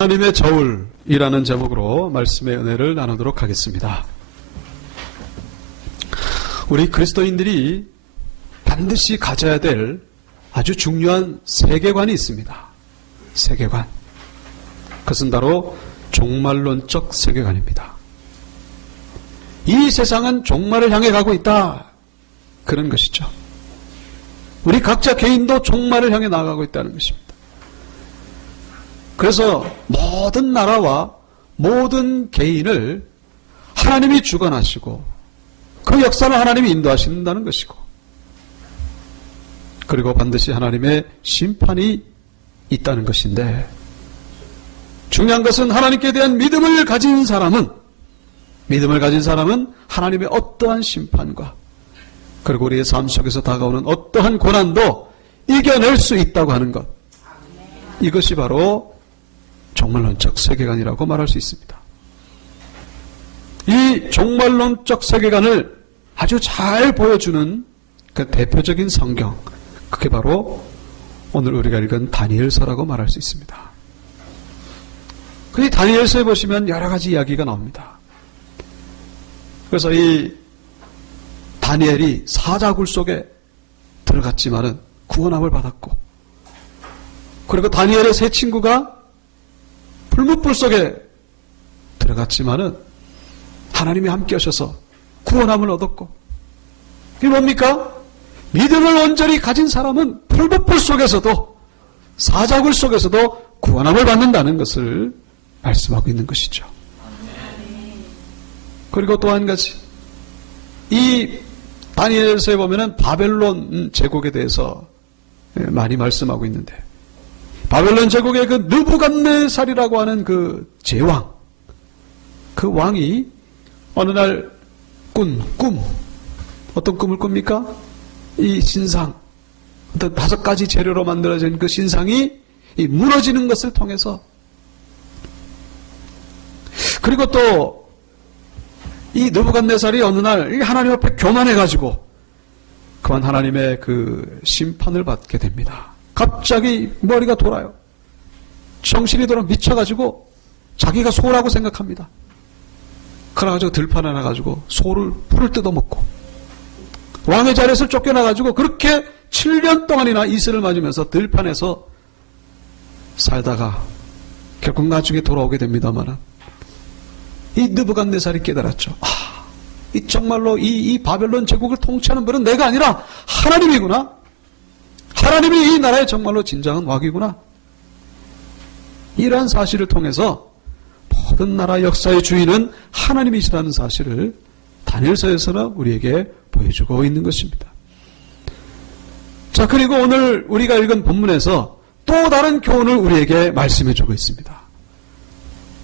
하나님의 저울이라는 제목으로 말씀의 은혜를 나누도록 하겠습니다. 우리 그리스도인들이 반드시 가져야 될 아주 중요한 세계관이 있습니다. 세계관. 그것은 바로 종말론적 세계관입니다. 이 세상은 종말을 향해 가고 있다. 그런 것이죠. 우리 각자 개인도 종말을 향해 나아가고 있다는 것입니다. 그래서 모든 나라와 모든 개인을 하나님이 주관하시고 그 역사를 하나님이 인도하신다는 것이고, 그리고 반드시 하나님의 심판이 있다는 것인데, 중요한 것은 하나님께 대한 믿음을 가진 사람은 하나님의 어떠한 심판과 그리고 우리의 삶 속에서 다가오는 어떠한 고난도 이겨낼 수 있다고 하는 것, 이것이 바로 종말론적 세계관이라고 말할 수 있습니다. 이 종말론적 세계관을 아주 잘 보여주는 그 대표적인 성경, 그게 바로 오늘 우리가 읽은 다니엘서라고 말할 수 있습니다. 그 다니엘서에 보시면 여러 가지 이야기가 나옵니다. 그래서 이 다니엘이 사자굴 속에 들어갔지만은 구원함을 받았고, 그리고 다니엘의 세 친구가 불못불 속에 들어갔지만은 하나님이 함께 하셔서 구원함을 얻었고, 이게 뭡니까? 믿음을 온전히 가진 사람은 불못불 속에서도 사자굴 속에서도 구원함을 받는다는 것을 말씀하고 있는 것이죠. 그리고 또 한 가지, 이 다니엘서에 보면은 바벨론 제국에 대해서 많이 말씀하고 있는데, 바벨론 제국의 그 느부갓네살이라고 하는 그 제왕, 그 왕이 어느 날 꿈, 어떤 꿈을 꿉니까? 이 신상, 어떤 5가지 재료로 만들어진 그 신상이 이 무너지는 것을 통해서, 그리고 또 이 느부갓네살이 어느 날 하나님 앞에 교만해가지고 그만 하나님의 그 심판을 받게 됩니다. 갑자기 머리가 돌아요. 정신이 돌아 미쳐가지고 자기가 소라고 생각합니다. 그래가지고 들판 하나 가지고 풀을 뜯어먹고 왕의 자리에서 쫓겨나가지고 그렇게 7년 동안이나 이슬을 맞으면서 들판에서 살다가 결국 나중에 돌아오게 됩니다만, 이 느부갓네살이 깨달았죠. 이 정말로 이 바벨론 제국을 통치하는 분은 내가 아니라 하나님이구나. 하나님이 이 나라의 정말로 진정한 왕이구나. 이러한 사실을 통해서 모든 나라 역사의 주인은 하나님이시라는 사실을 다니엘서에서는 우리에게 보여주고 있는 것입니다. 자, 그리고 오늘 우리가 읽은 본문에서 또 다른 교훈을 우리에게 말씀해주고 있습니다.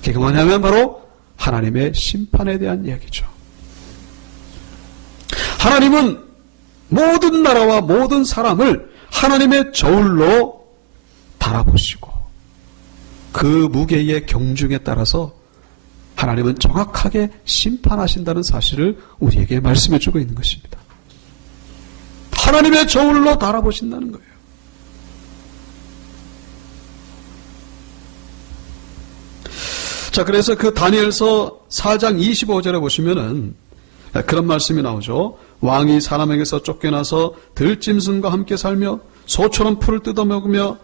그게 뭐냐면 바로 하나님의 심판에 대한 이야기죠. 하나님은 모든 나라와 모든 사람을 하나님의 저울로 달아보시고 그 무게의 경중에 따라서 하나님은 정확하게 심판하신다는 사실을 우리에게 말씀해주고 있는 것입니다. 하나님의 저울로 달아보신다는 거예요. 자, 그래서 그 다니엘서 4장 25절에 보시면은 그런 말씀이 나오죠. 왕이 사람에게서 쫓겨나서 들짐승과 함께 살며 소처럼 풀을 뜯어먹으며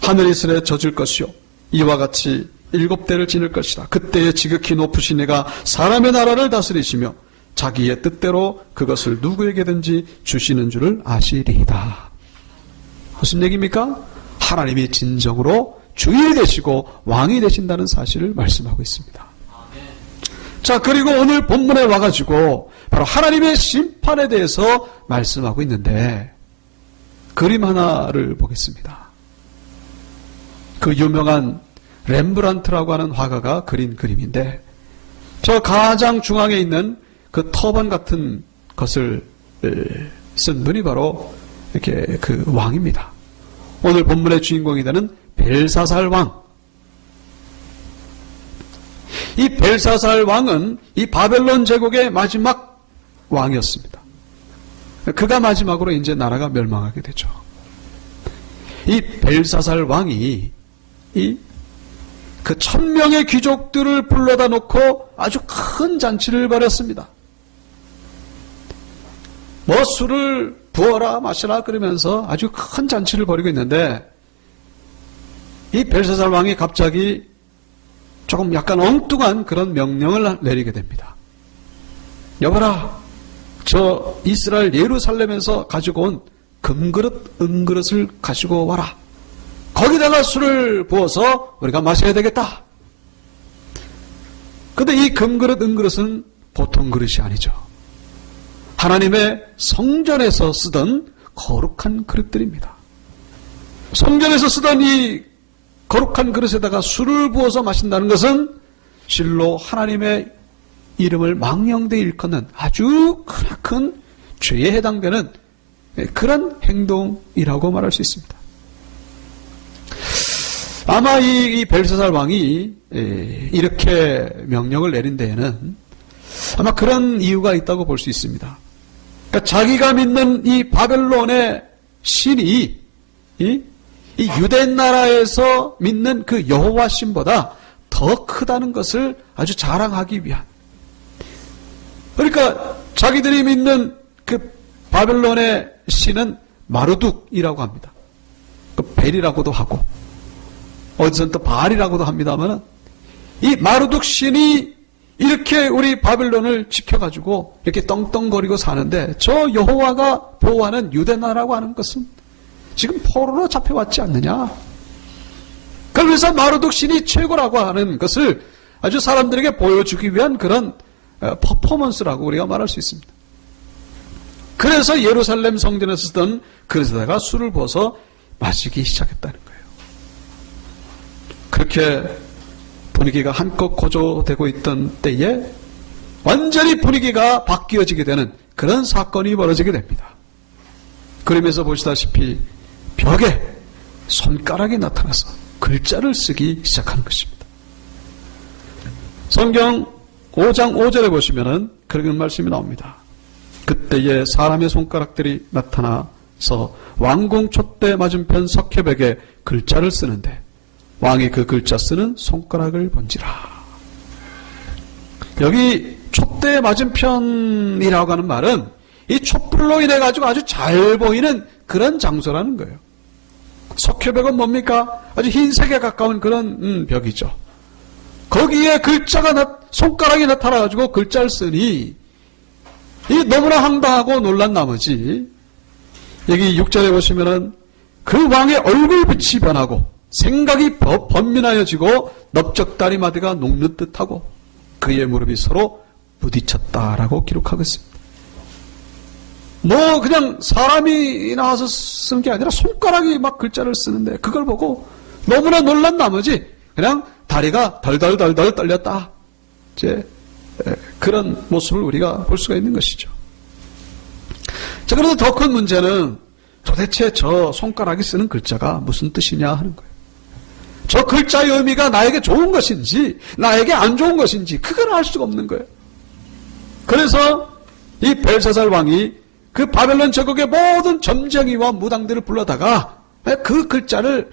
하늘이슬에 젖을 것이요 이와 같이 7대를 지낼 것이다. 그때에 지극히 높으신 이가 사람의 나라를 다스리시며 자기의 뜻대로 그것을 누구에게든지 주시는 줄을 아시리이다. 무슨 얘기입니까? 하나님이 진정으로 주인이 되시고 왕이 되신다는 사실을 말씀하고 있습니다. 자, 그리고 오늘 본문에 와가지고 바로 하나님의 심판에 대해서 말씀하고 있는데, 그림 하나를 보겠습니다. 그 유명한 렘브란트라고 하는 화가가 그린 그림인데, 저 가장 중앙에 있는 그 터번 같은 것을 쓴 분이 바로 이렇게 그 왕입니다. 오늘 본문의 주인공이 되는 벨사살 왕. 이 벨사살 왕은 이 바벨론 제국의 마지막 왕이었습니다. 그가 마지막으로 이제 나라가 멸망하게 되죠. 이 벨사살 왕이 이 그 1000명의 귀족들을 불러다 놓고 아주 큰 잔치를 벌였습니다. 뭐 술을 부어라 마시라 그러면서 아주 큰 잔치를 벌이고 있는데 이 벨사살 왕이 갑자기 조금 약간 엉뚱한 그런 명령을 내리게 됩니다. 여봐라, 저 이스라엘 예루살렘에서 가지고 온 금그릇, 은그릇을 가지고 와라. 거기다가 술을 부어서 우리가 마셔야 되겠다. 근데 이 금그릇, 은그릇은 보통 그릇이 아니죠. 하나님의 성전에서 쓰던 거룩한 그릇들입니다. 성전에서 쓰던 이 거룩한 그릇에다가 술을 부어서 마신다는 것은 실로 하나님의 이름을 망령되이 일컫는 아주 크나큰 죄에 해당되는 그런 행동이라고 말할 수 있습니다. 아마 이 벨사살 왕이 이렇게 명령을 내린 데에는 아마 그런 이유가 있다고 볼 수 있습니다. 그러니까 자기가 믿는 이 바벨론의 신이 이 유대 나라에서 믿는 그 여호와 신보다 더 크다는 것을 아주 자랑하기 위한. 그러니까 자기들이 믿는 그 바벨론의 신은 마르둑이라고 합니다. 그 벨이라고도 하고 어디서는 또 바알이라고도 합니다만 이 마르둑 신이 이렇게 우리 바벨론을 지켜가지고 이렇게 떵떵거리고 사는데 저 여호와가 보호하는 유대 나라라고 하는 것은 지금 포로로 잡혀왔지 않느냐. 그래서 마르둑 신이 최고라고 하는 것을 아주 사람들에게 보여주기 위한 그런 퍼포먼스라고 우리가 말할 수 있습니다. 그래서 예루살렘 성전에서 쓰던 그릇에다가 술을 부어서 마시기 시작했다는 거예요. 그렇게 분위기가 한껏 고조되고 있던 때에 완전히 분위기가 바뀌어지게 되는 그런 사건이 벌어지게 됩니다. 그러면서 보시다시피 벽에 손가락이 나타나서 글자를 쓰기 시작하는 것입니다. 성경 5장 5절에 보시면은 그런 말씀이 나옵니다. 그때에 사람의 손가락들이 나타나서 왕궁 촛대 맞은편 석회벽에 글자를 쓰는데 왕이 그 글자 쓰는 손가락을 본지라. 여기 촛대 맞은편이라고 하는 말은 이 촛불로 인해 가지고 아주 잘 보이는 그런 장소라는 거예요. 석회벽은 뭡니까? 아주 흰색에 가까운 그런 벽이죠. 거기에 글자가 손가락이 나타나 가지고 글자를 쓰니 이 너무나 황당하고 놀란 나머지 여기 6절에 보시면은 그 왕의 얼굴빛이 변하고 생각이 번민하여지고 넓적다리 마디가 녹는 듯하고 그의 무릎이 서로 부딪혔다라고 기록하고 있습니다. 뭐 그냥 사람이 나와서 쓴 게 아니라 손가락이 막 글자를 쓰는데 그걸 보고 너무나 놀란 나머지 그냥 다리가 덜덜덜덜 떨렸다. 이제 그런 모습을 우리가 볼 수가 있는 것이죠. 자, 그런데 더 큰 문제는 도대체 저 손가락이 쓰는 글자가 무슨 뜻이냐 하는 거예요. 저 글자의 의미가 나에게 좋은 것인지 나에게 안 좋은 것인지 그걸 알 수가 없는 거예요. 그래서 이 벨사살 왕이 그 바벨론 제국의 모든 점쟁이와 무당들을 불러다가 그 글자를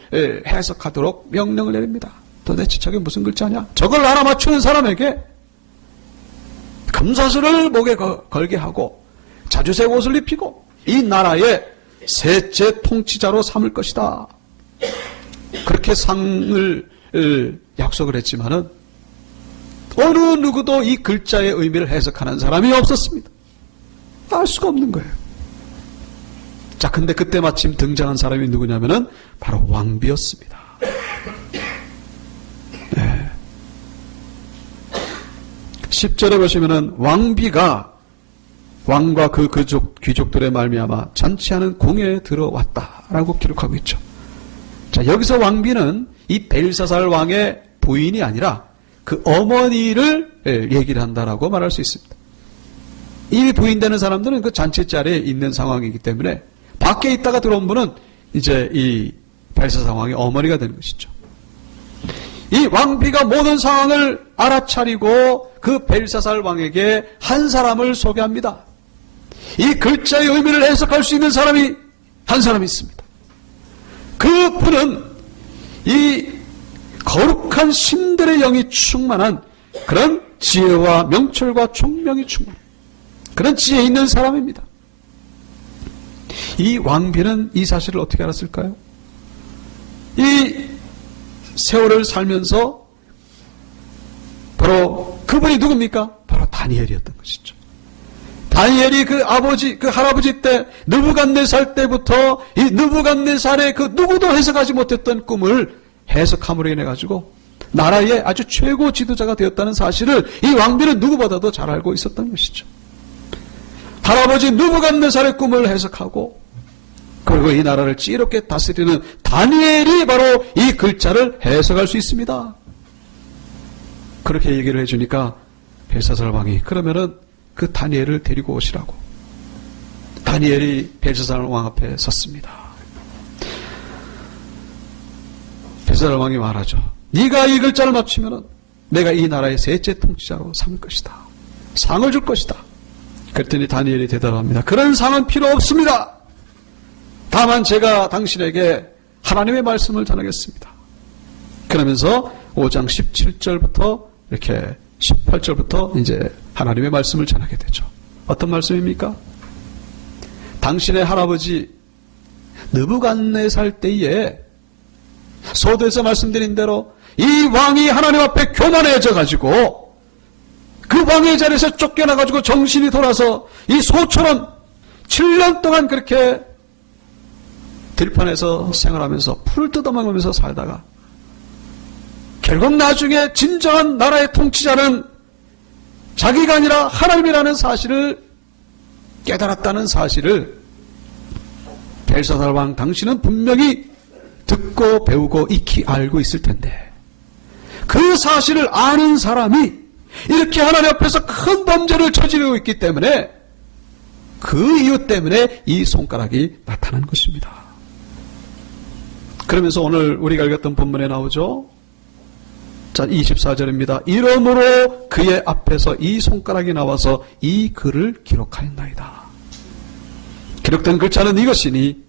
해석하도록 명령을 내립니다. 도대체 저게 무슨 글자냐? 저걸 알아맞추는 사람에게 금사슬을 목에 걸게 하고 자주색 옷을 입히고 이 나라의 셋째 통치자로 삼을 것이다. 그렇게 상을 약속을 했지만은 어느 누구도 이 글자의 의미를 해석하는 사람이 없었습니다. 알 수가 없는 거예요. 자, 근데 그때 마침 등장한 사람이 누구냐면은 바로 왕비였습니다. 네. 10절에 보시면은 왕비가 왕과 그 귀족들의 말미암아 잔치하는 궁에 들어왔다라고 기록하고 있죠. 자, 여기서 왕비는 이 벨사살 왕의 부인이 아니라 그 어머니를 얘기를 한다라고 말할 수 있습니다. 이 부인되는 사람들은 그 잔치 자리에 있는 상황이기 때문에 밖에 있다가 들어온 분은 이제 이 벨사살 왕의 어머니가 되는 것이죠. 이 왕비가 모든 상황을 알아차리고 그 벨사살 왕에게 한 사람을 소개합니다. 이 글자의 의미를 해석할 수 있는 사람이 한 사람이 있습니다. 그 분은 이 거룩한 신들의 영이 충만한 그런 지혜와 명철과 총명이 충만한 그런 지혜 있는 사람입니다. 이 왕비는 이 사실을 어떻게 알았을까요? 이 세월을 살면서 바로 그분이 누굽니까? 바로 다니엘이었던 것이죠. 다니엘이 그 아버지, 그 할아버지 때 느부갓네살 때부터 이 느부갓네살의 그 누구도 해석하지 못했던 꿈을 해석함으로 인해 가지고 나라의 아주 최고 지도자가 되었다는 사실을 이 왕비는 누구보다도 잘 알고 있었던 것이죠. 할아버지 느부갓네살의 꿈을 해석하고 그리고 이 나라를 지혜롭게 다스리는 다니엘이 바로 이 글자를 해석할 수 있습니다. 그렇게 얘기를 해주니까 벨사살 왕이 그러면은 그 다니엘을 데리고 오시라고. 다니엘이 벨사살 왕 앞에 섰습니다. 벨사살 왕이 말하죠. 네가 이 글자를 맞추면은 내가 이 나라의 셋째 통치자로 삼을 것이다. 상을 줄 것이다. 그랬더니 다니엘이 대답합니다. 그런 상은 필요 없습니다. 다만 제가 당신에게 하나님의 말씀을 전하겠습니다. 그러면서 5장 17절부터 이렇게 18절부터 이제 하나님의 말씀을 전하게 되죠. 어떤 말씀입니까? 당신의 할아버지 느부갓네살 때에 서두에서 말씀드린 대로 이 왕이 하나님 앞에 교만해져 가지고 그 왕의 자리에서 쫓겨나 가지고 정신이 돌아서 이 소처럼 7년 동안 그렇게 들판에서 생활하면서 풀을 뜯어먹으면서 살다가 결국 나중에 진정한 나라의 통치자는 자기가 아니라 하나님이라는 사실을 깨달았다는 사실을 벨사살 왕 당신은 분명히 듣고 배우고 익히 알고 있을 텐데 그 사실을 아는 사람이 이렇게 하나님 앞에서 큰 범죄를 저지르고 있기 때문에 그 이유 때문에 이 손가락이 나타난 것입니다. 그러면서 오늘 우리가 읽었던 본문에 나오죠. 자, 24절입니다. 이러므로 그의 앞에서 이 손가락이 나와서 이 글을 기록하였나이다. 기록된 글자는 이것이니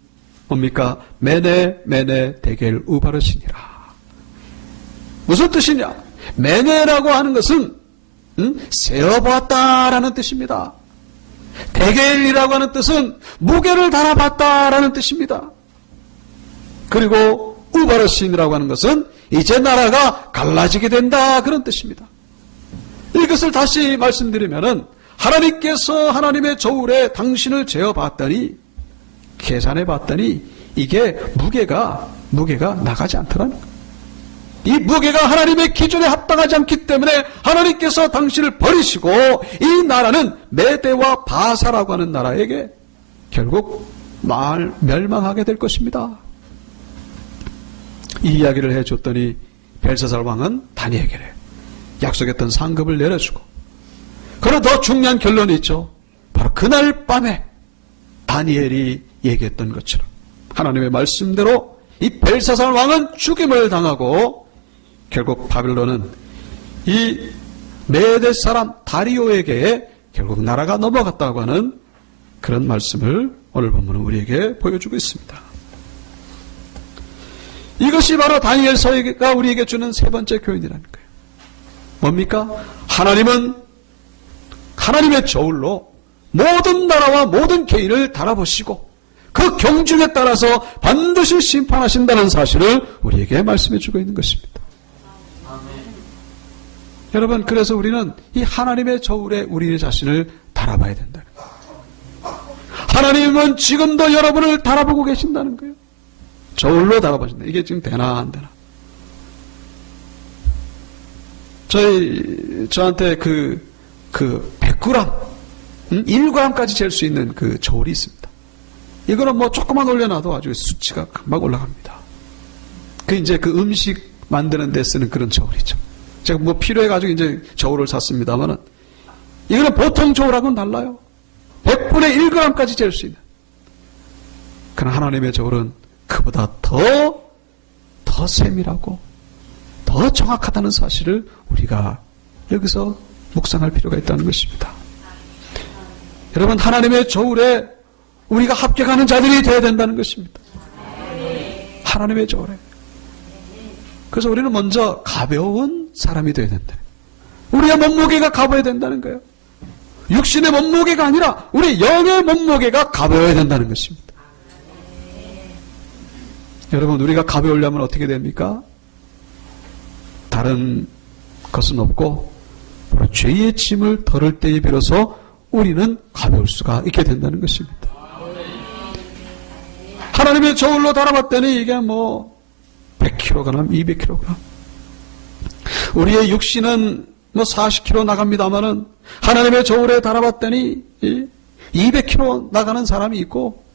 뭡니까? 메네 메네 데겔 우바르시니라. 무슨 뜻이냐? 메네라고 하는 것은 세어보았다라는 뜻입니다. 데겔이라고 하는 뜻은 무게를 달아봤다라는 뜻입니다. 그리고 우바르신이라고 하는 것은 이제 나라가 갈라지게 된다 그런 뜻입니다. 이것을 다시 말씀드리면은 하나님께서 하나님의 저울에 당신을 재어봤더니 계산해봤더니 이게 무게가 나가지 않더라는 거예요. 이 무게가 하나님의 기준에 합당하지 않기 때문에 하나님께서 당신을 버리시고 이 나라는 메대와 바사라고 하는 나라에게 결국 멸망하게 될 것입니다. 이 이야기를 해줬더니 벨사살 왕은 다니엘에게 약속했던 상급을 내려주고 그러나 더 중요한 결론이 있죠. 바로 그날 밤에 다니엘이 얘기했던 것처럼 하나님의 말씀대로 이 벨사살 왕은 죽임을 당하고 결국 바빌론은 이 메대 사람 다리오에게 결국 나라가 넘어갔다고 하는 그런 말씀을 오늘 본문은 우리에게 보여주고 있습니다. 이것이 바로 다니엘서가 우리에게 주는 세 번째 교훈이라는 거예요. 뭡니까? 하나님은 하나님의 저울로 모든 나라와 모든 개인을 달아보시고 그 경중에 따라서 반드시 심판하신다는 사실을 우리에게 말씀해 주고 있는 것입니다. 여러분, 그래서 우리는 이 하나님의 저울에 우리 자신을 달아봐야 된다는 거예요. 하나님은 지금도 여러분을 달아보고 계신다는 거예요. 저울로 달아보신다. 이게 지금 되나 안 되나. 저한테 그 100g, 1g까지 잴 수 있는 그 저울이 있습니다. 이거는 뭐 조금만 올려놔도 아주 수치가 금방 올라갑니다. 이제 그 음식 만드는 데 쓰는 그런 저울이죠. 제가 뭐 필요해가지고 이제 저울을 샀습니다만은 이거는 보통 저울하고는 달라요. 100분의 1g까지 잴 수 있는. 그러나 하나님의 저울은 그보다 더 세밀하고 더 정확하다는 사실을 우리가 여기서 묵상할 필요가 있다는 것입니다. 여러분, 하나님의 저울에 우리가 합격하는 자들이 되어야 된다는 것입니다. 하나님의 저울에. 그래서 우리는 먼저 가벼운 사람이 되어야 된다. 우리의 몸무게가 가벼워야 된다는 거예요. 육신의 몸무게가 아니라 우리 영의 몸무게가 가벼워야 된다는 것입니다. 여러분, 우리가 가벼우려면 어떻게 됩니까? 다른 것은 없고 죄의 짐을 덜을 때에 비로소 우리는 가벼울 수가 있게 된다는 것입니다. 하나님의 저울로 달아봤더니 이게 100kg, 200kg. 우리의 육신은 40kg 나갑니다마는 하나님의 저울에 달아봤더니 200kg 나가는 사람이 있고,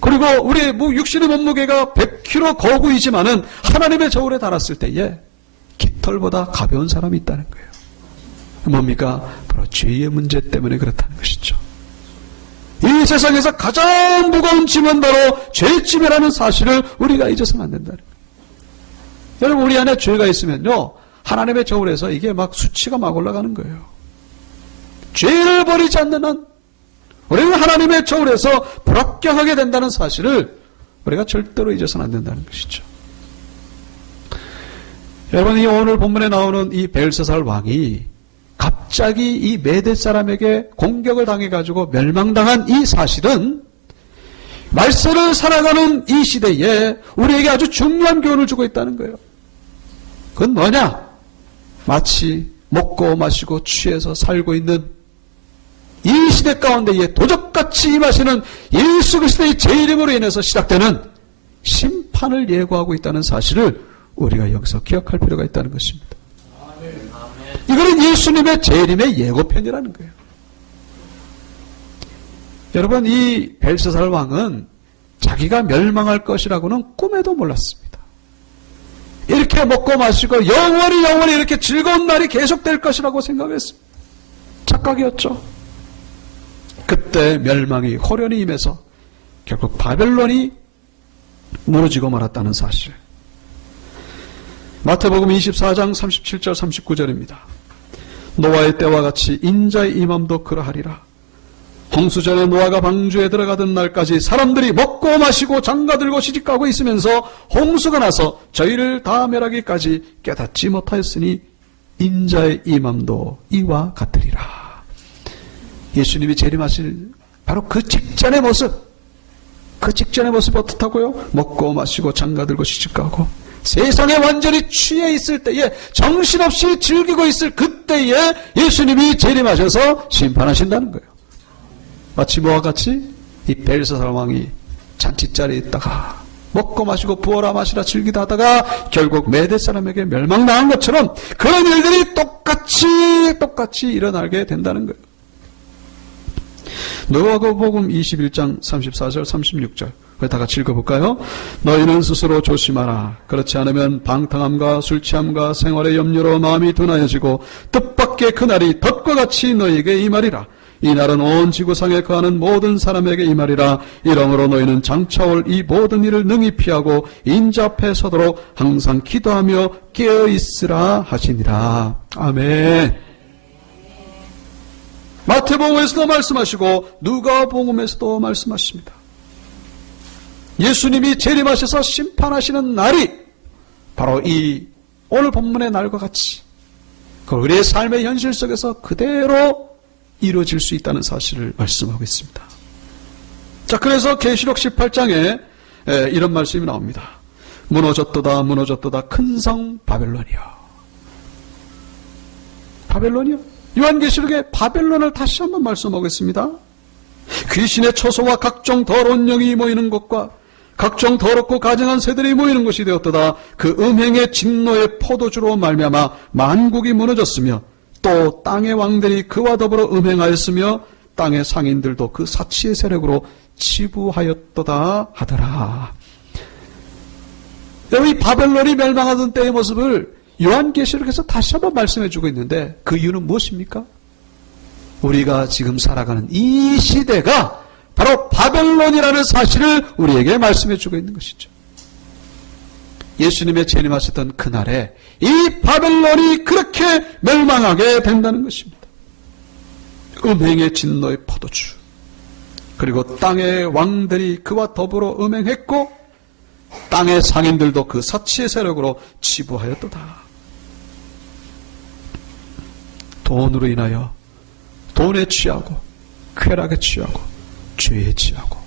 그리고 우리 육신의 몸무게가 100kg 거구이지만은 하나님의 저울에 달았을 때에 깃털보다 가벼운 사람이 있다는 거예요. 뭡니까? 바로 죄의 문제 때문에 그렇다는 것이죠. 이 세상에서 가장 무거운 짐은 바로 죄짐이라는 사실을 우리가 잊어서는 안 된다는 거예요. 여러분, 우리 안에 죄가 있으면요, 하나님의 저울에서 이게 수치가 올라가는 거예요. 죄를 버리지 않는 한 우리는 하나님의 저울에서 불합격하게 된다는 사실을 우리가 절대로 잊어서는 안 된다는 것이죠. 여러분, 이 오늘 본문에 나오는 이 벨사살 왕이 갑자기 이 메대 사람에게 공격을 당해가지고 멸망당한 이 사실은 말세를 살아가는 이 시대에 우리에게 아주 중요한 교훈을 주고 있다는 거예요. 그건 뭐냐? 마치 먹고 마시고 취해서 살고 있는 이 시대 가운데에 도적같이 임하시는 예수 그리스도의 제 이름으로 인해서 시작되는 심판을 예고하고 있다는 사실을 우리가 여기서 기억할 필요가 있다는 것입니다. 이거는 예수님의 재림의 예고편이라는 거예요. 여러분, 이 벨사살 왕은 자기가 멸망할 것이라고는 꿈에도 몰랐습니다. 이렇게 먹고 마시고 영원히 이렇게 즐거운 날이 계속될 것이라고 생각했습니다. 착각이었죠. 그때 멸망이 호련히 임해서 결국 바벨론이 무너지고 말았다는 사실. 마태복음 24장 37절 39절입니다. 노아의 때와 같이 인자의 임함도 그러하리라. 홍수전에 노아가 방주에 들어가던 날까지 사람들이 먹고 마시고 장가들고 시집가고 있으면서 홍수가 나서 저희를 다 멸하기까지 깨닫지 못하였으니 인자의 임함도 이와 같으리라. 예수님이 재림하실 바로 그 직전의 모습이 어떻다고요? 먹고 마시고 장가들고 시집가고 세상에 완전히 취해 있을 때에, 정신없이 즐기고 있을 그때에 예수님이 재림하셔서 심판하신다는 거예요. 마치 뭐와 같이 이 벨사살 왕이 잔치자리에 있다가 먹고 마시고 부어라 마시라 즐기다 하다가 결국 메대 사람에게 멸망당한 것처럼 그런 일들이 똑같이 일어나게 된다는 거예요. 누가복음 21장 34절 36절 다 같이 읽어볼까요? 너희는 스스로 조심하라. 그렇지 않으면 방탕함과 술취함과 생활의 염려로 마음이 둔하여지고 뜻밖의 그날이 덫과 같이 너희에게 임하리라. 이 날은 온 지구상에 거하는 모든 사람에게 임하리라. 이러므로 너희는 장차올 이 모든 일을 능히 피하고 인자 앞에 서도록 항상 기도하며 깨어있으라 하시니라. 아멘. 마태복음에서도 말씀하시고 누가복음에서도 말씀하십니다. 예수님이 재림하셔서 심판하시는 날이 바로 이 오늘 본문의 날과 같이 우리의 삶의 현실 속에서 그대로 이루어질 수 있다는 사실을 말씀하고 있습니다. 자, 그래서 계시록 18장에 이런 말씀이 나옵니다. 무너졌도다 무너졌도다 큰 성 바벨론이여. 바벨론이요? 요한계시록에 바벨론을 다시 한번 말씀하고 있습니다. 귀신의 초소와 각종 더러운 영이 모이는 곳과 각종 더럽고 가증한 새들이 모이는 곳이 되었도다. 그 음행의 진노의 포도주로 말미암아 만국이 무너졌으며 또 땅의 왕들이 그와 더불어 음행하였으며 땅의 상인들도 그 사치의 세력으로 치부하였도다 하더라. 여기 바벨론이 멸망하던 때의 모습을 요한계시록에서 다시 한번 말씀해주고 있는데 그 이유는 무엇입니까? 우리가 지금 살아가는 이 시대가 바로 바벨론이라는 사실을 우리에게 말씀해주고 있는 것이죠. 예수님의 재림하셨던 그날에 이 바벨론이 그렇게 멸망하게 된다는 것입니다. 음행의 진노의 포도주, 그리고 땅의 왕들이 그와 더불어 음행했고 땅의 상인들도 그 사치의 세력으로 치부하였도다. 돈으로 인하여 돈에 취하고 쾌락에 취하고 죄에 취하고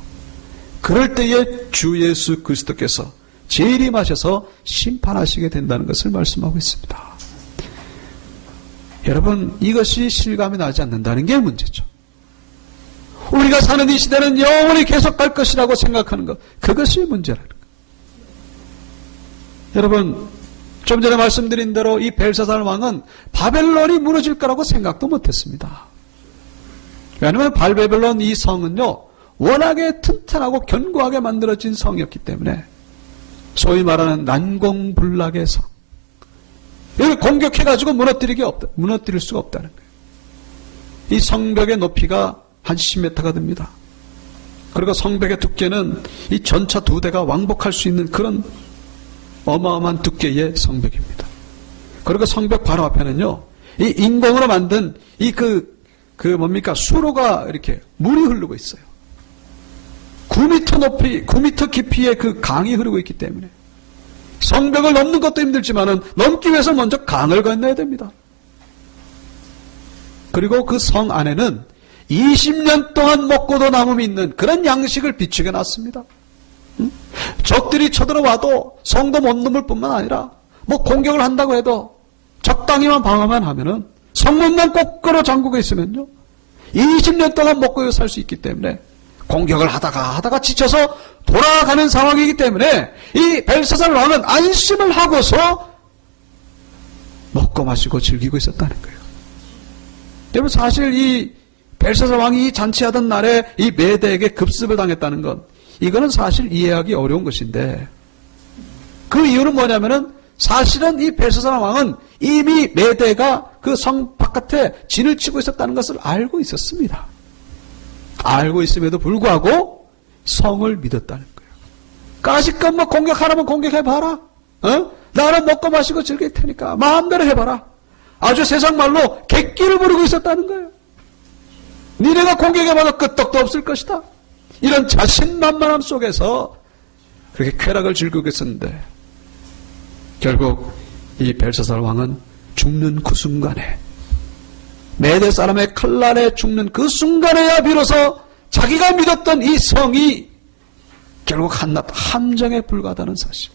그럴 때에 주 예수 그리스도께서 재림하셔서 심판하시게 된다는 것을 말씀하고 있습니다. 여러분, 이것이 실감이 나지 않는다는 게 문제죠. 우리가 사는 이 시대는 영원히 계속 갈 것이라고 생각하는 것, 그것이 문제라는 거예요. 여러분, 좀 전에 말씀드린 대로 이 벨사살 왕은 바벨론이 무너질 거라고 생각도 못했습니다. 왜냐하면 바벨론 이 성은요, 워낙에 튼튼하고 견고하게 만들어진 성이었기 때문에 소위 말하는 난공불락의 성, 이걸 공격해가지고 무너뜨릴 수가 없다는 거예요. 이 성벽의 높이가 한 10m가 됩니다. 그리고 성벽의 두께는 이 전차 2대가 왕복할 수 있는 그런 어마어마한 두께의 성벽입니다. 그리고 성벽 바로 앞에는요, 이 인공으로 만든 수로가 이렇게 물이 흐르고 있어요. 9m 높이, 9m 깊이의 그 강이 흐르고 있기 때문에 성벽을 넘는 것도 힘들지만은 넘기 위해서 먼저 강을 건너야 됩니다. 그리고 그 성 안에는 20년 동안 먹고도 남음이 있는 그런 양식을 비축해 놨습니다. 적들이 쳐들어와도 성도 못 넘을 뿐만 아니라 뭐 공격을 한다고 해도 적당히만 방어만 하면은 성문만 거꾸로 잠그고 있으면요 20년 동안 먹고 살 수 있기 때문에 공격을 하다가 지쳐서 돌아가는 상황이기 때문에 이 벨사살 왕은 안심을 하고서 먹고 마시고 즐기고 있었다는 거예요. 여러분, 사실 이 벨사살 왕이 잔치하던 날에 이 메대에게 급습을 당했다는 건 이거는 사실 이해하기 어려운 것인데, 그 이유는 뭐냐면은 사실은 이 벨사살 왕은 이미 메대가 그 성 바깥에 진을 치고 있었다는 것을 알고 있었습니다. 알고 있음에도 불구하고 성을 믿었다는 거예요. 까짓것 뭐 공격하라면 공격해봐라. 나는 먹고 마시고 즐길 테니까 마음대로 해봐라. 아주 세상 말로 객기를 부리고 있었다는 거예요. 니네가 공격해봐도 끄떡도 없을 것이다. 이런 자신만만함 속에서 그렇게 쾌락을 즐기고 있었는데 결국 이 벨사살 왕은 죽는 그 순간에, 메대 사람의 칼날에 죽는 그 순간에야 비로소 자기가 믿었던 이 성이 결국 한낱 함정에 불과하다는 사실,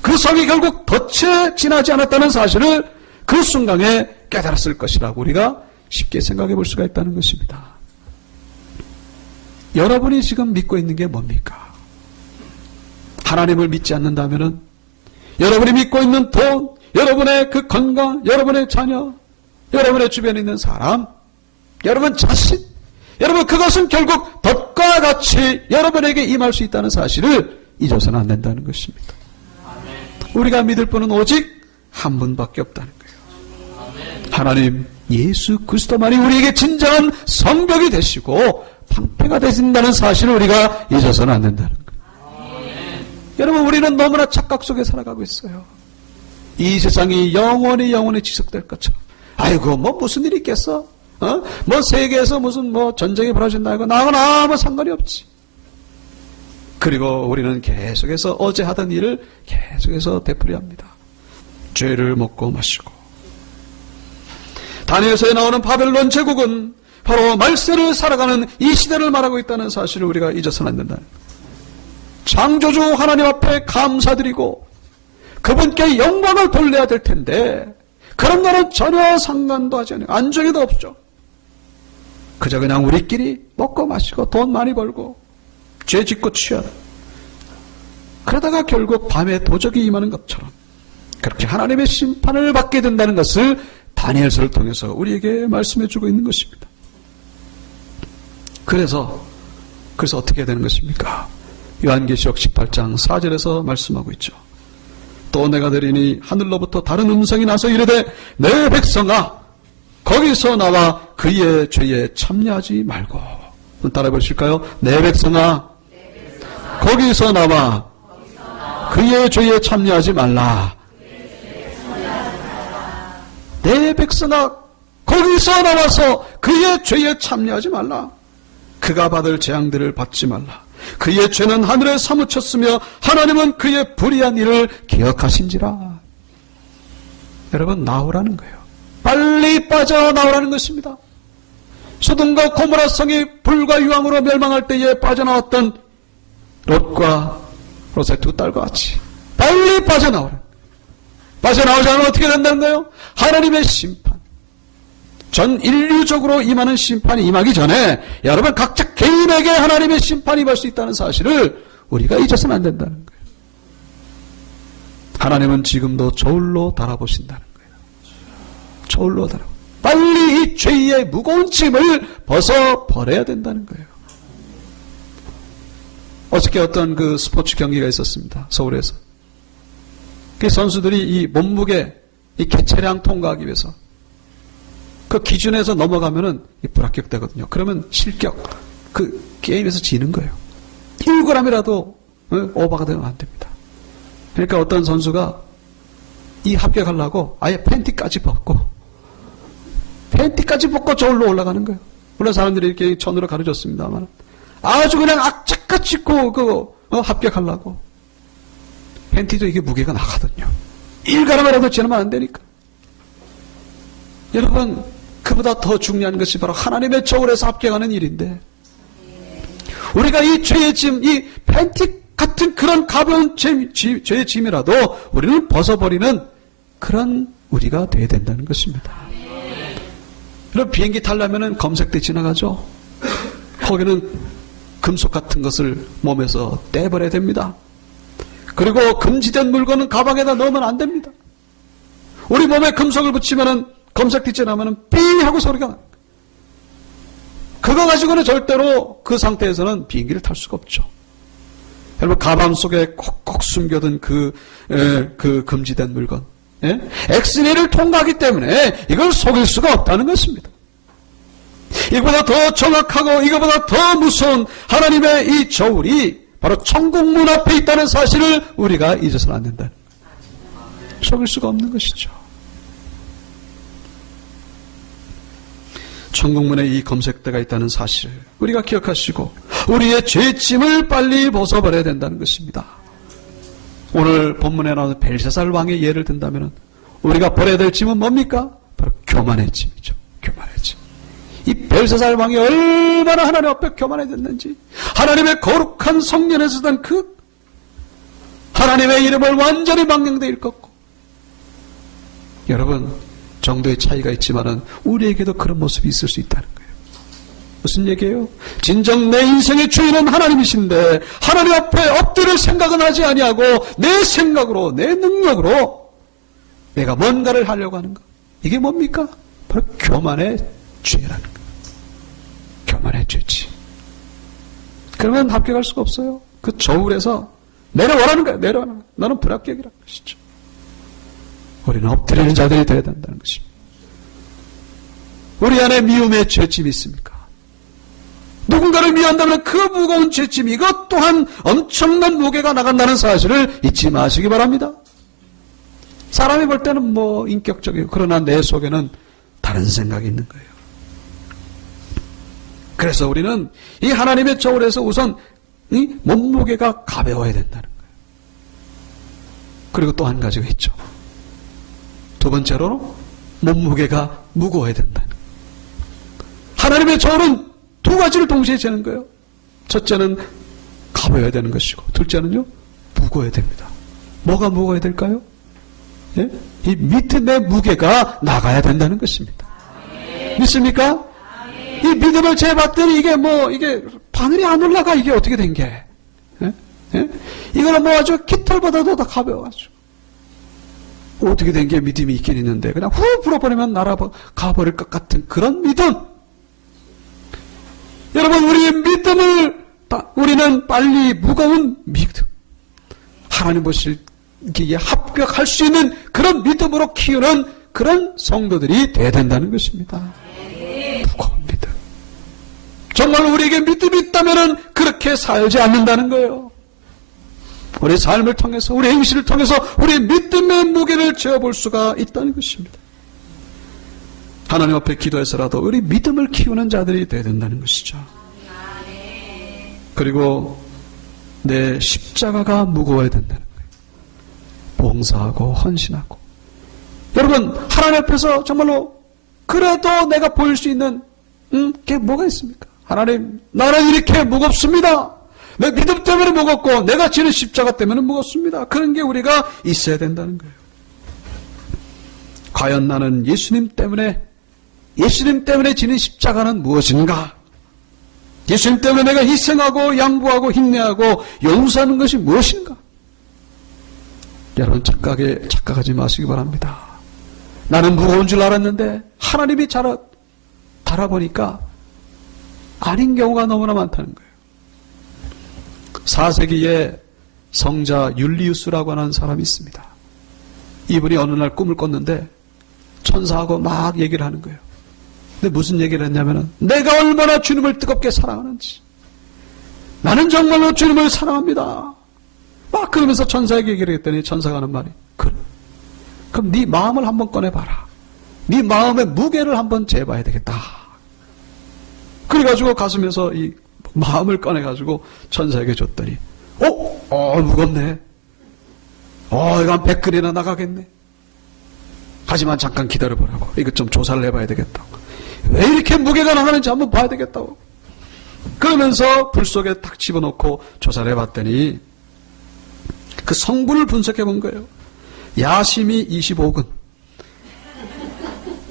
그 성이 결국 덫에 지나지 않았다는 사실을 그 순간에 깨달았을 것이라고 우리가 쉽게 생각해 볼 수가 있다는 것입니다. 여러분이 지금 믿고 있는 게 뭡니까? 하나님을 믿지 않는다면은 여러분이 믿고 있는 돈, 여러분의 그 건강, 여러분의 자녀, 여러분의 주변에 있는 사람, 여러분 자신, 여러분 그것은 결국 덫과 같이 여러분에게 임할 수 있다는 사실을 잊어서는 안 된다는 것입니다. 우리가 믿을 분은 오직 한 분밖에 없다는 거예요. 하나님 예수 그리스도만이 우리에게 진정한 성벽이 되시고 방패가 되신다는 사실을 우리가 잊어서는 안 된다는 거예요. 여러분, 우리는 너무나 착각 속에 살아가고 있어요. 이 세상이 영원히 지속될 것처럼, 아이고 뭐 무슨 일이 있겠어? 뭐 세계에서 무슨 뭐 전쟁이 벌어진다 이거 나하고는 아무 상관이 없지. 그리고 우리는 계속해서 어제 하던 일을 계속해서 되풀이합니다. 죄를 먹고 마시고. 다니엘서에 나오는 바벨론 제국은 바로 말세를 살아가는 이 시대를 말하고 있다는 사실을 우리가 잊어서는 안 된다. 창조주 하나님 앞에 감사드리고 그분께 영광을 돌려야 될 텐데 그런 거는 전혀 상관도 하지 않아요. 안정에도 없죠. 그저 그냥 우리끼리 먹고 마시고 돈 많이 벌고 죄 짓고 취하다. 그러다가 결국 밤에 도적이 임하는 것처럼 그렇게 하나님의 심판을 받게 된다는 것을 다니엘서를 통해서 우리에게 말씀해 주고 있는 것입니다. 그래서 어떻게 해야 되는 것입니까? 요한계시록 18장 4절에서 말씀하고 있죠. 또 내가 들으니 하늘로부터 다른 음성이 나서 이르되 내 백성아 거기서 나와 그의 죄에 참여하지 말고. 따라해 보실까요? 내 백성아 거기서 나와 그의 죄에 참여하지 말라. 내 백성아 거기서 나와서 그의 죄에 참여하지 말라. 그가 받을 재앙들을 받지 말라. 그의 죄는 하늘에 사무쳤으며 하나님은 그의 불의한 일을 기억하신지라. 여러분, 나오라는 거예요. 빨리 빠져나오라는 것입니다. 소돔과 고모라 성이 불과 유황으로 멸망할 때에 빠져나왔던 롯과 롯의 두 딸과 같이 빨리 빠져나오라. 빠져나오지 않으면 어떻게 된다는 거예요? 하나님의 심판, 전 인류적으로 임하는 심판이 임하기 전에 여러분 각자 개인에게 하나님의 심판이 임할 수 있다는 사실을 우리가 잊어서는 안 된다는 거예요. 하나님은 지금도 저울로 달아보신다는 거예요. 저울로 달아. 빨리 이 죄의 무거운 짐을 벗어버려야 된다는 거예요. 어저께 어떤 그 스포츠 경기가 있었습니다. 서울에서. 그 선수들이 이 몸무게, 이 개체량 통과하기 위해서 그 기준에서 넘어가면은 불합격되거든요. 그러면 실격, 그 게임에서 지는 거예요. 1g이라도 오버가 되면 안 됩니다. 그러니까 어떤 선수가 이 합격하려고 아예 팬티까지 벗고 저울로 올라가는 거예요. 물론 사람들이 이렇게 천으로 가르쳤습니다만 아주 그냥 악착같이 입고 합격하려고. 팬티도 이게 무게가 나가거든요. 1g이라도 지나면 안 되니까. 여러분, 그보다 더 중요한 것이 바로 하나님의 저울에서 합격하는 일인데, 우리가 이 죄의 짐, 이 팬티 같은 그런 가벼운 죄의 짐이라도 우리는 벗어버리는 그런 우리가 돼야 된다는 것입니다. 그럼 비행기 타려면 검색대 지나가죠. 거기는 금속 같은 것을 몸에서 떼버려야 됩니다. 그리고 금지된 물건은 가방에다 넣으면 안 됩니다. 우리 몸에 금속을 붙이면은 검색대 지나면은 삥 하고 소리가 나요. 그거 가지고는 절대로 그 상태에서는 비행기를 탈 수가 없죠. 여러분, 가방 속에 꼭꼭 숨겨둔 그 금지된 물건, 엑스레이를 통과하기 때문에 이걸 속일 수가 없다는 것입니다. 이거보다 더 정확하고 이거보다 더 무서운 하나님의 이 저울이 바로 천국문 앞에 있다는 사실을 우리가 잊어서는 안 된다. 속일 수가 없는 것이죠. 천국문에 이 검색대가 있다는 사실을 우리가 기억하시고 우리의 죄짐을 빨리 벗어버려야 된다는 것입니다. 오늘 본문에 나오는 벨사살 왕의 예를 든다면 우리가 버려야 될 짐은 뭡니까? 바로 교만의 짐이죠. 교만의 짐. 이 벨사살 왕이 얼마나 하나님 앞에 교만해졌는지, 하나님의 거룩한 성전에서 던 그 하나님의 이름을 완전히 망령되이 일컫고, 여러분, 정도의 차이가 있지만은 우리에게도 그런 모습이 있을 수 있다는 거예요. 무슨 얘기예요? 진정 내 인생의 주인은 하나님이신데 하나님 앞에 엎드릴 생각은 하지 아니하고 내 생각으로, 내 능력으로 내가 뭔가를 하려고 하는 것. 이게 뭡니까? 바로 교만의 죄라는 거예요. 교만의 죄지. 그러면 합격할 수가 없어요. 그 저울에서 내려오라는 거예요. 내려오라는 거예요. 너는 불합격이라는 것이죠. 우리는 엎드리는 자들이 되어야 된다는 것입니다. 우리 안에 미움의 죄짐이 있습니까? 누군가를 미워한다면 그 무거운 죄짐, 이것 또한 엄청난 무게가 나간다는 사실을 잊지 마시기 바랍니다. 사람이 볼 때는 뭐 인격적이고, 그러나 내 속에는 다른 생각이 있는 거예요. 그래서 우리는 이 하나님의 저울에서 우선 이 몸무게가 가벼워야 된다는 거예요. 그리고 또 한 가지가 있죠. 두 번째로 몸무게가 무거워야 된다는 거예요. 하나님의 저울은 두 가지를 동시에 재는 거예요. 첫째는 가벼워야 되는 것이고, 둘째는요, 무거워야 됩니다. 뭐가 무거워야 될까요? 예? 이 믿음의 무게가 나가야 된다는 것입니다. 믿습니까? 이 믿음을 재봤더니 이게 바늘이 안 올라가. 이게 어떻게 된 게? 예? 이거는 뭐 아주 깃털보다도 더 가벼워가지고. 어떻게 된 게 믿음이 있긴 있는데 그냥 후 불어버리면 날아가버릴 것 같은 그런 믿음. 여러분, 우리의 믿음을 우리는 빨리 무거운 믿음, 하나님 보시기에 합격할 수 있는 그런 믿음으로 키우는 그런 성도들이 돼야 된다는 것입니다. 무거운 믿음. 정말 우리에게 믿음이 있다면 그렇게 살지 않는다는 거예요. 우리 삶을 통해서, 우리 행실을 통해서 우리의 믿음의 무게를 재어볼 수가 있다는 것입니다. 하나님 앞에 기도해서라도 우리 믿음을 키우는 자들이 되어야 된다는 것이죠. 그리고 내 십자가가 무거워야 된다는 거예요. 봉사하고 헌신하고. 여러분, 하나님 앞에서 정말로 그래도 내가 보일 수 있는 게 뭐가 있습니까? 하나님, 나는 이렇게 무겁습니다. 내 믿음 때문에 무겁고 내가 지는 십자가 때문에 무겁습니다. 그런 게 우리가 있어야 된다는 거예요. 과연 나는 예수님 때문에 지는 십자가는 무엇인가? 예수님 때문에 내가 희생하고 양보하고 인내하고 용서하는 것이 무엇인가? 여러분, 착각하지 마시기 바랍니다. 나는 무거운 줄 알았는데 하나님이 달아보니까 아닌 경우가 너무나 많다는 거예요. 4세기에 성자 율리우스라고 하는 사람이 있습니다. 이분이 어느 날 꿈을 꿨는데 천사하고 막 얘기를 하는 거예요. 근데 무슨 얘기를 했냐면은 내가 얼마나 주님을 뜨겁게 사랑하는지, 나는 정말로 주님을 사랑합니다. 막 그러면서 천사에게 얘기를 했더니 천사가 하는 말이, 그래, 그럼 네 마음을 한번 꺼내봐라. 네 마음의 무게를 한번 재봐야 되겠다. 그래가지고 가슴에서 이 마음을 꺼내가지고 천사에게 줬더니 무겁네. 이거 한 100g이나 나가겠네. 하지만 잠깐 기다려보라고. 이거 좀 조사를 해봐야 되겠다고. 왜 이렇게 무게가 나가는지 한번 봐야 되겠다고. 그러면서 불 속에 탁 집어넣고 조사를 해봤더니 그 성분을 분석해 본 거예요. 야심이 25근,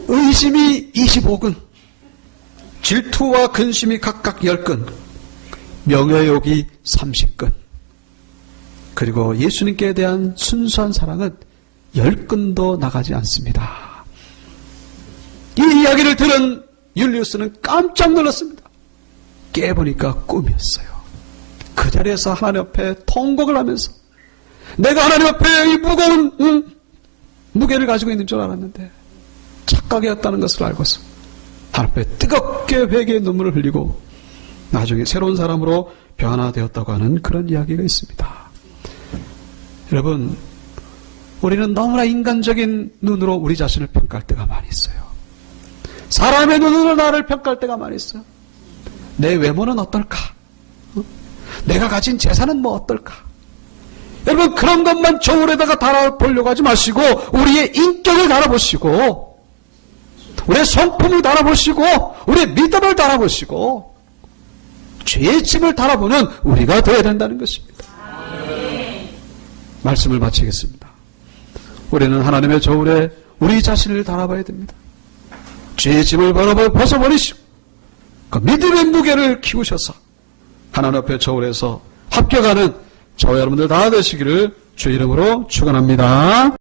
의심이 25근, 질투와 근심이 각각 10근, 명예욕이 30근, 그리고 예수님께 대한 순수한 사랑은 10근도 나가지 않습니다. 이 이야기를 들은 율리우스는 깜짝 놀랐습니다. 깨보니까 꿈이었어요. 그 자리에서 하나님 앞에 통곡을 하면서 내가 하나님 앞에 이 무거운 무게를 가지고 있는 줄 알았는데 착각이었다는 것을 알고서 하나님 앞에 뜨겁게 회개의 눈물을 흘리고 나중에 새로운 사람으로 변화되었다고 하는 그런 이야기가 있습니다. 여러분, 우리는 너무나 인간적인 눈으로 우리 자신을 평가할 때가 많이 있어요. 사람의 눈으로 나를 평가할 때가 많이 있어요. 내 외모는 어떨까? 내가 가진 재산은 뭐 어떨까? 여러분, 그런 것만 저울에다가 달아보려고 하지 마시고 우리의 인격을 달아보시고 우리의 성품을 달아보시고 우리의 믿음을 달아보시고 죄의 짐을 달아보는 우리가 되어야 된다는 것입니다. 말씀을 마치겠습니다. 우리는 하나님의 저울에 우리 자신을 달아봐야 됩니다. 죄의 짐을 벗어버리시고 그 믿음의 무게를 키우셔서 하나님 앞에 저울에서 합격하는 저와 여러분들 다 되시기를 주 이름으로 축원합니다.